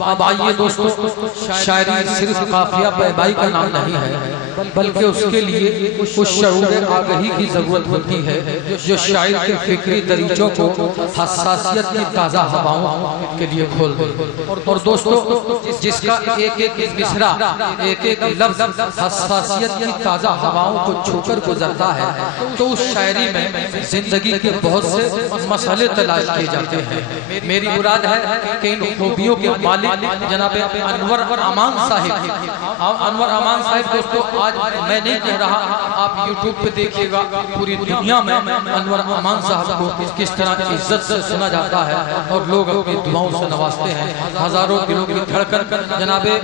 अब आइए दोस्तों, शायरी सिर्फ काफिया पैबाई का नाम नहीं है, बल्कि उसके लिए उस शऊर आगही की जरूरत होती है जो शायर के फिक्री दरीचों को हसासियत की ताज़ा हवाओं के लिए खोल दे। और दोस्तों, जिसका एक एक मिसरा, एक एक लफ्ज हसासियत की ताज़ा हवाओं को छूकर गुजरता है, तो उस शायरी में जिंदगी के बहुत से मसले तलाश किए जाते हैं। मेरी मुराद है कि इन खूबियों के मालिक जनाब अनवर अमान साहिब। अनवर अमान साहिब दोस्तों, आज मैं नहीं कह रहा, आप YouTube पे देखिएगा, पूरी दुनिया में अनवर अमान साहब को किस तरह इज्जत से सुना जाता है और लोग अपनी दुआओं से नवाजते हैं। हजारों दिलों की धड़कन जनाबे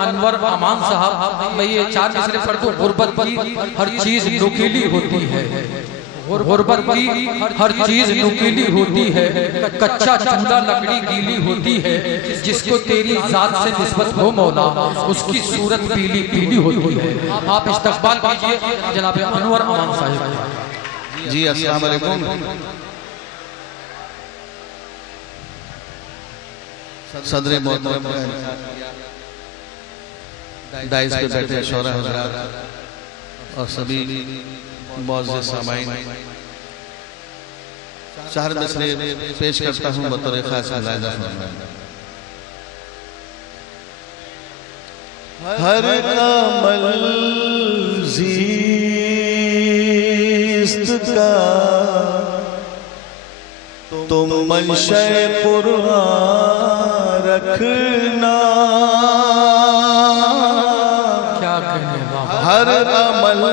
अनवर अमान साहब। मैं ये 4 मिसरे पढ़ दूं। गुर्बत की हर चीज नुकीली होती है, गुर्बत की हर चीज नुकीली होती है, कच्चा चूल्हा लकड़ी गीली होती है, जिसको तेरी जात से निस्बत हो मौला उसकी सूरत पीली पीली होती है। आप इस्तकबाल कीजिए जनाब अनवर अमान साहिब जी। अस्सलाम वालेकुम। सदर मोहतरम दाइस पे बैठे शौरा हज़रात और सभी मौजूद सामाईन, 4 मिसरे पेश करता हूँ बतौर खास मुलाहिज़ा फरमाएं। हर अमल ज़ीस्त का तुम मंशा कुरान रखना, क्या कहने वाला। हर अमल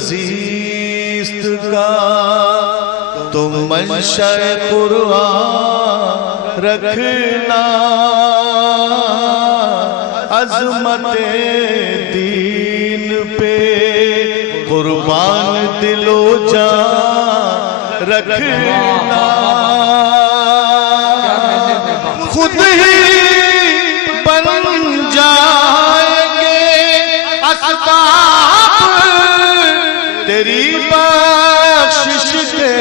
ज़ीस्त का तुम मंशा कुरान रखना, अज़मते दीन पे कुर्बान दिलो जान रखना, खुद ही बन जाएंगे असबाब तेरी बख्शिश के,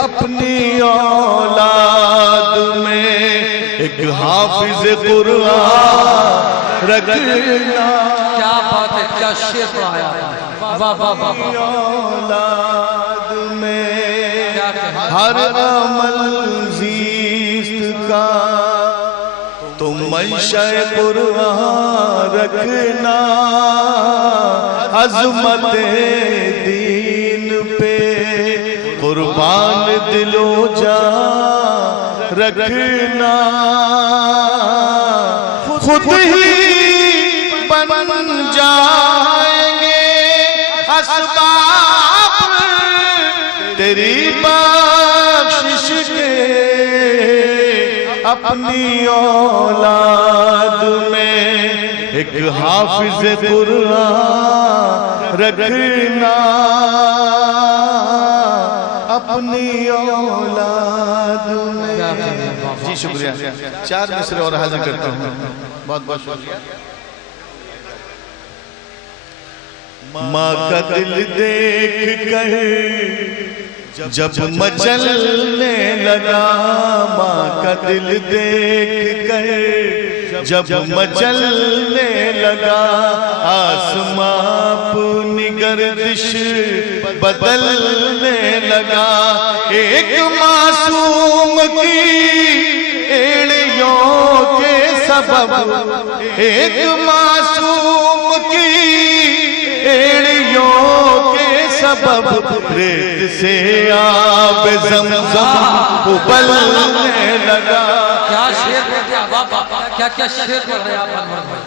अपनी औलाद में एक हाफिज कुरान रखना। क्या बात है, क्या शेर पढ़ाया। वाह वाह वाह। औलाद में हर अमल ज़ीस्त का तुम मंशा कुरान रखना, अज़मत दीन पे कुर्बान दिलो जान रखना, खुद ही बन जाएंगे असबाब तेरी बख्शिश के, अपनी औलाद में एक हाफिज कुरान रखना, अपनी औलाद में। जी शुक्रिया। 4 मिसरे और हाजिर करता हूँ। बहुत बहुत शुक्रिया। माँ का दिल देख कर जब मचलने लगा, माँ का दिल देख कर जब मचलने लगा, आसमां अपनी गर्दिश बदलने लगा, एक मासूम की एड़ियों के सबब, एक मासूम की एड़ियों के सबब, रेत से आब ज़मज़म उबलने लगा। क्या शेर पढ़ दिया, वाह वाह। क्या क्या शेर पढ़ रहे आप अनवर भाई,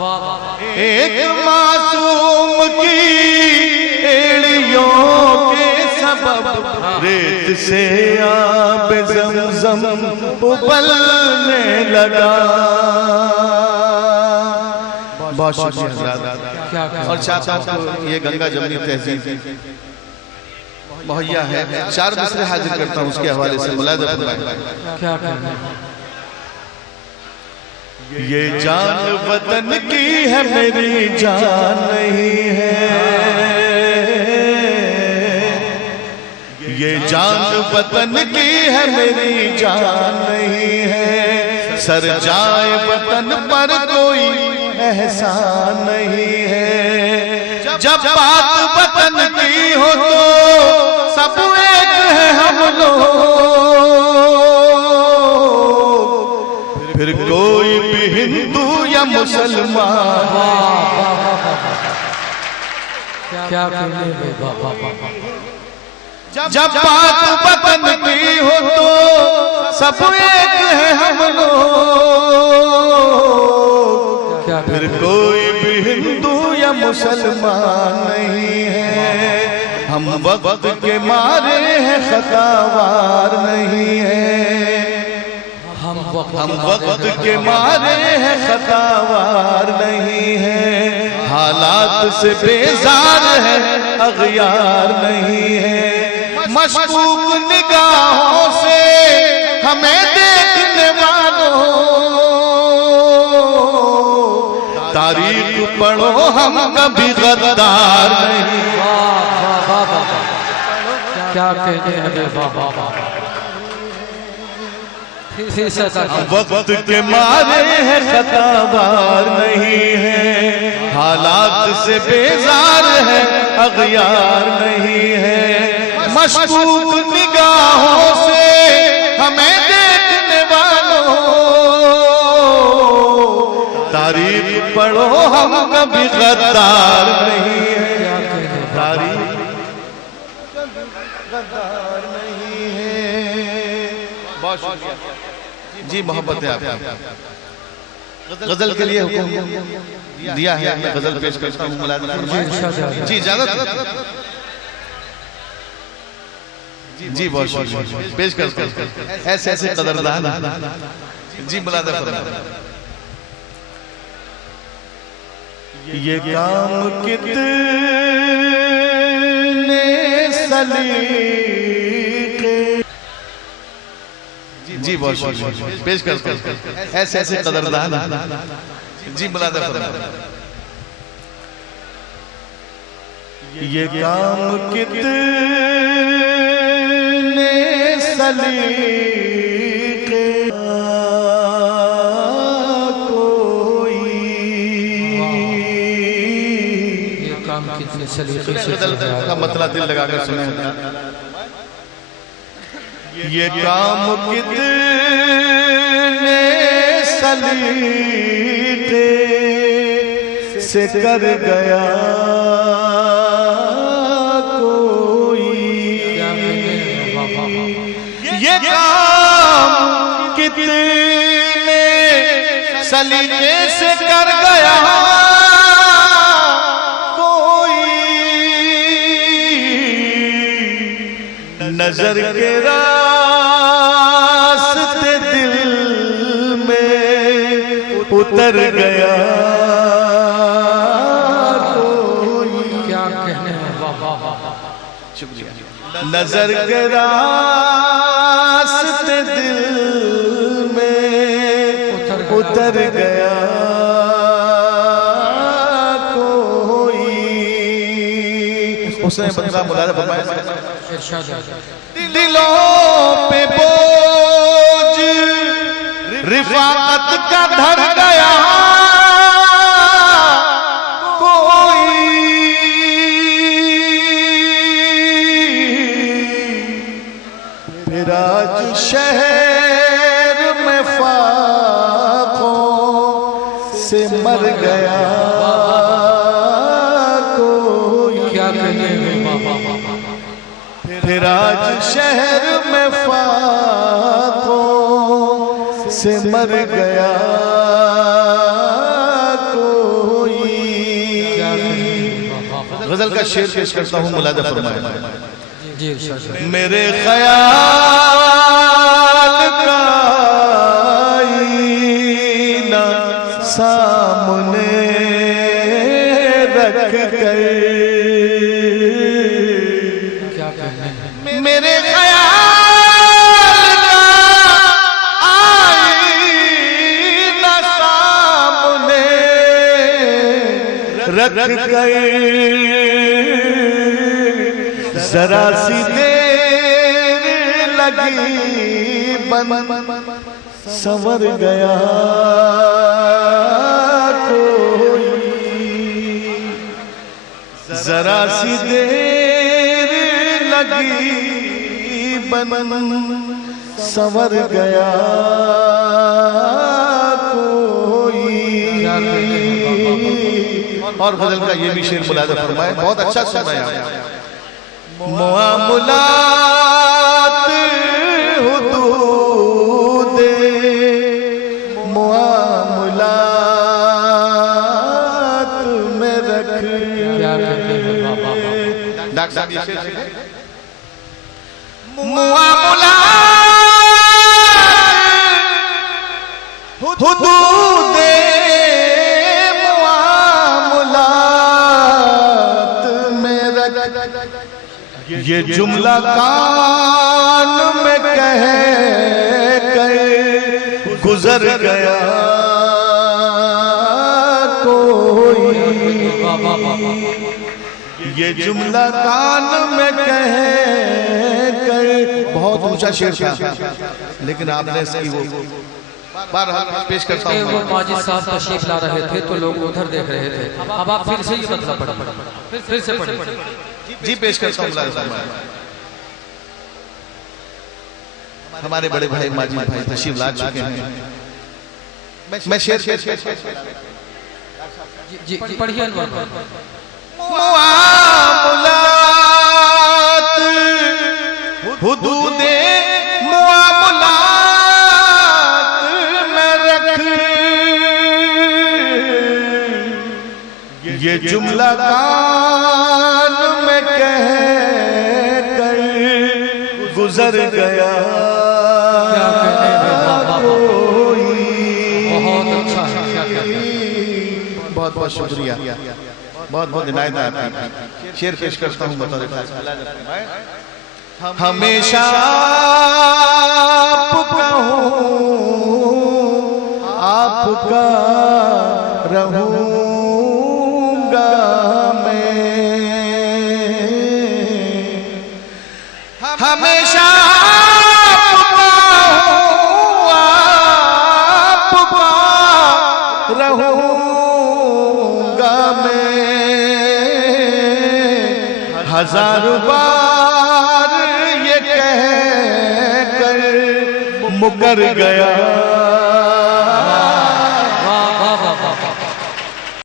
वाह वाह। एक मासूम की एड़ियों के सबब, रेत से आब ज़मज़म उबलने लगा। बहुत शुक्रिया। और चाहता हूँ ये गंगा जमनी तहजीब मुहैया है, 4 मिसरे हाजिर करता हूँ उसके हवाले से मुलाहिज़ा फरमाएं। क्या कहना। ये जान वतन की है मेरी जान नहीं है, ये जान वतन की है मेरी जान नहीं है, सर जाए वतन पर कोई एहसान नहीं है। जब बात वतन की हो तो सब एक है हम लोग, फिर कोई भी हिंदू या मुसलमान। क्या कहने में बाबा। जब बात वतन की हो तो सब एक है हम लोग, फिर कोई भी हिंदू या मुसलमान नहीं है। हम वक्त के मारे हैं खतावार नहीं है। हम वक्त के मारे हैं खतावार नहीं है। हालात से बेजार है अगयार नहीं है। मशकूक निगाहों से हमें देखने वालों, तारीख पढ़ो हम कभी गद्दार नहीं। क्या कहते हैं बाबा। वक्त के मारे हैं खतावार नहीं है। हालात से बेजार है अगयार नहीं है। मशकूक निगाहों से हमें देखने वालों, तारीख पढ़ो हम कभी गद्दार नहीं है। तारीख गद्दार नहीं है। बहुत शुक्रिया जी, मोहब्बत है आपकी। गजल के लिए हुक्म दिया है, मैं गजल पेश करता हूँ। जी इजाजत जी, बहुत शुक्रिया पेश करता हूँ। ऐसे ऐसे कदरदान जी, मुलादा फरमाइए। ये काम कितने सलीके जी, बहुत शुक्रिया पेश करता हूँ। ऐसे ऐसे कदरदान जी, मुलादा फरमाइए। ये काम कितने सलीके कोई, ये काम कितने सलीके से का मतलब दिल लगाकर सुने। ये काम कितने सलीके से कर गया ये काम कितने सलीके से कर गया कोई, नजर के रास्ते दिल में उतर गया कोई। क्या कहने हैं बाबा। शुक्रिया। नजर के रास्ते दिल में उतर गया कोई। उसने बंदा मुलादा फरमाया, दिलों पे बोझ रिफाकत का धर गया आज शहर में फाकों से मर गया कोई। क्या कहने में बाबा। फिर आज शहर में फाकों से मर गया कोई। गजल का शेर पेश करता हूँ, मुलादा फरमाए। मेरे ख्याल का आईना सामने रख कर, क्या कहने हैं। मेरे ख्याल का आईना सामने रख कर जरा सी देर लगी बन संवर गया कोई, जरा सी देर लगी बन संवर गया कोई। और गजल का ये भी शेर मुलाज़ा फरमाए, बहुत अच्छा सुनाया। मुआमलात हुदूदे मुआमलात में रख। डॉक्टर साहब ये शेर मुआमलात हुदूदे मुआमलात में रख। ये जुमला कान में कह कर गुजर गया कोई। ये जुमला कान में कह कर, बहुत ऊंचा शेर था लेकिन आपने इसकी वो बार पेश करता हूँ। वो माजिद साहब तशरीफ ला रहे थे तो लोग उधर देख रहे थे। अब आप फिर से ही मतलब पढ़ें, फिर से पढ़ें। जी पेश करता हूँ। हमारे बड़े भाई माजिद भाई तशरीफ ला चुके हैं। मैं शेर जी पढ़िए। मुआमलात हुदूदे मुआमलात में रख। ये जुमला कान में कह कर गुजर गया कोई। बहुत अच्छा है, बहुत बहुत शुक्रिया, बहुत बहुत इनायत है आपकी। शेर पेश करता हूँ बतौर खास। हमेशा आपका हूँ, आपका रहूंगा मैं। हमेशा आपका हूँ, आपका रहूंगा मैं। हजार बार ये कह कर मुकर गया